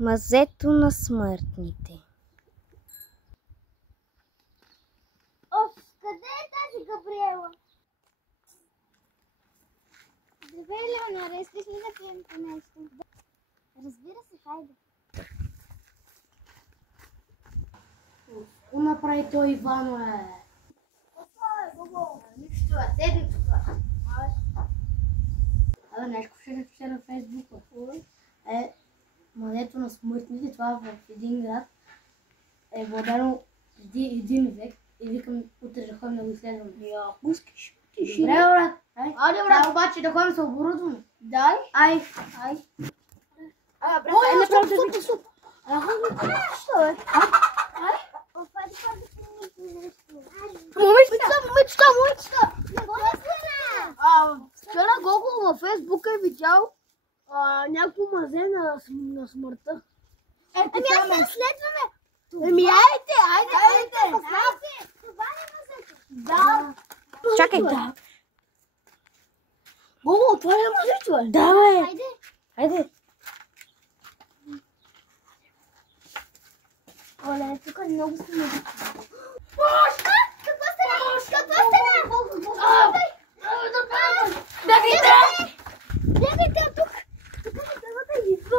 Мазето на смъртните. Къде е тази Габриела? Здравей, Леонора, искаш ли да пием по нещо? Разбира се, хайде. Какво направи той Ивано, Нищо, седи тук. Знаеш, какво ще вчера на Фейсбука? Мазето на смъртните, това в един град е владено преди един век и викам утре да ходим да го изследваме. Ако искаш. Добре, брат. Айде, брат. Обаче да ходим с оборудване. Дай. Ай. Брат, стоп. Що е? Момичета! Вчера Гого във Фейсбука е видял някакво мазе на смъртта. Ами аз не следваме. Айде. Това е мазето. Да. Чакай. Гого, това е мазето. Давай. Айде. Оле, тук много сме.